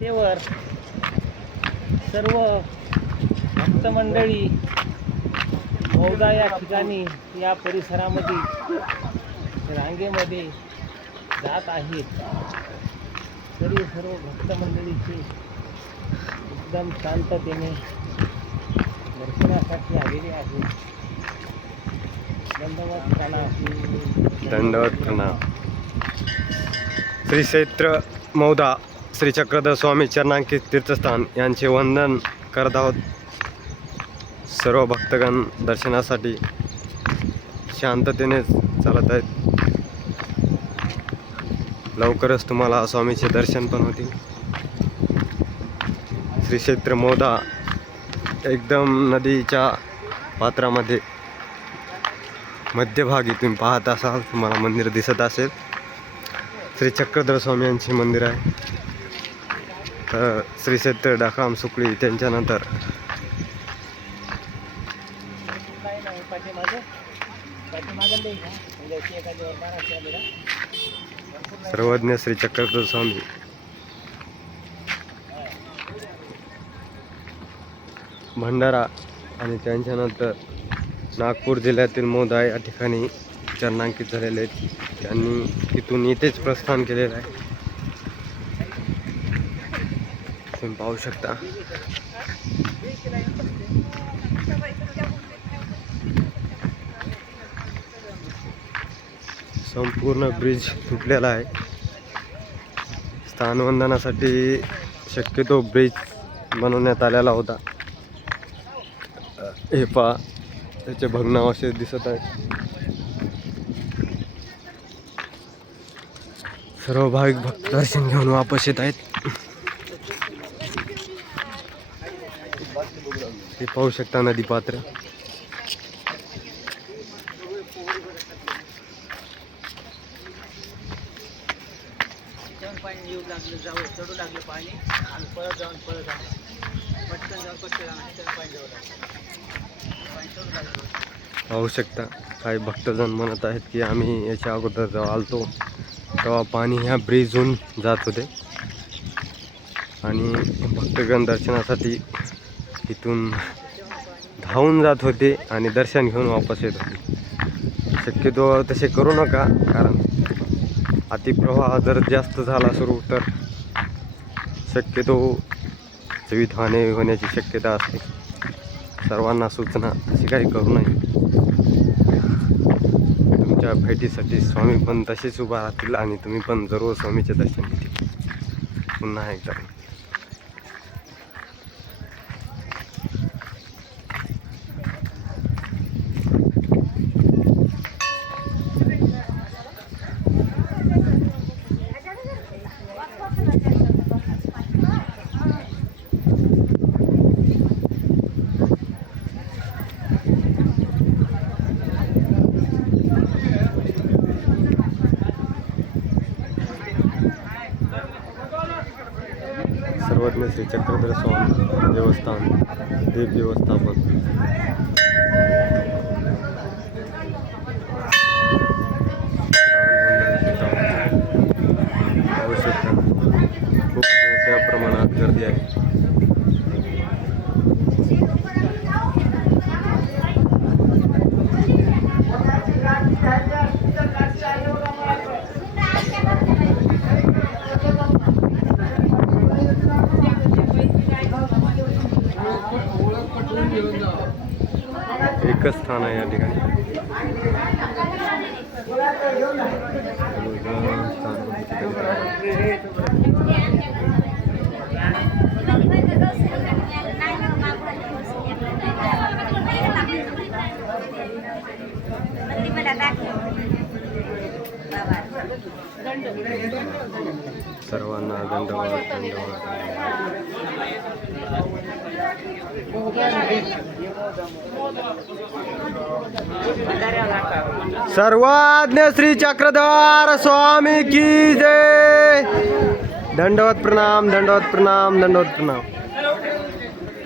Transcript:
तेवर सर्व भक्त मंडळी मौदा या ठिकाणी या परिसरामध्ये रांगेमध्ये जात आहेत. तरी सर्व भक्त मंडळीचे एकदम शांततेने दर्शनासाठी आलेले आहेत. दंडवत प्रणाम. दंडवत प्रणाम. श्री क्षेत्र मौदा श्री चक्रधर स्वामी चरणांकित तीर्थस्थान यांचे वंदन करत आहोत. सर्व भक्तगण दर्शनासाठी शांततेने चालत आहेत. लवकरच तुम्हाला स्वामीचे दर्शन पण होतील. श्री क्षेत्र मौदा एकदम नदीच्या पात्रामध्ये मध्यभागी तुम्ही पाहत असाल, तुम्हाला मंदिर दिसत असेल. श्री चक्रधर स्वामी यांचे मंदिर आहे. तर श्री क्षेत्र डाकराम सुकळी त्यांच्यानंतर सर्वज्ञ श्री चक्रधर स्वामी भंडारा आणि त्यांच्यानंतर नागपूर जिल्ह्यातील मौदा या ठिकाणी चरणांकित झालेले आहेत. त्यांनी इथून इथेच प्रस्थान केलेलं आहे. तुम्ही पाहू शकता. संपूर्ण ब्रिज तुटलेला आहे. स्थानवंदनासाठी शक्यतो ब्रिज बनवण्यात आलेला होता. हे पहा, त्याचे भग्नावशेष दिसत आहेत. सर्व भाविक भक्त दर्शन घेऊन वापस येत आहेत. हे पाहू शकता नदी पात्र. पाहू शकता काही भक्तजण म्हणत आहेत की आम्ही याच्या अगोदर जेव्हा आलतो तेव्हा पाणी ह्या ब्रिजहून जात होते आणि भक्तगण दर्शनासाठी इथून धावून जात होते आणि दर्शन घेऊन वापस येत होते. शक्यतो तसे करू नका, कारण अतिप्रवाह जर जास्त झाला सुरू तर शक्यतो जीवितहानी होण्याची शक्यता असते. सर्वांना सूचना तशी काही करू नये. तुमच्या भेटीसाठी स्वामी पण तसेच उभा राहतील आणि तुम्ही पण जरूर स्वामीचे दर्शन घेतील. पुन्हा एकदा सर्वज्ञ श्री चक्रधर स्वामी देवस्थान देव व्यवस्थापन. खूप मोठ्या प्रमाणात गर्दी आहे. एकच स्थान आहे या ठिकाणी. सर्वांना दंडवत दंडवत. सर्वज्ञ श्री चक्रधर स्वामी की जय. दंडवत प्रणाम, दंडवत प्रणाम, दंडवत प्रणाम.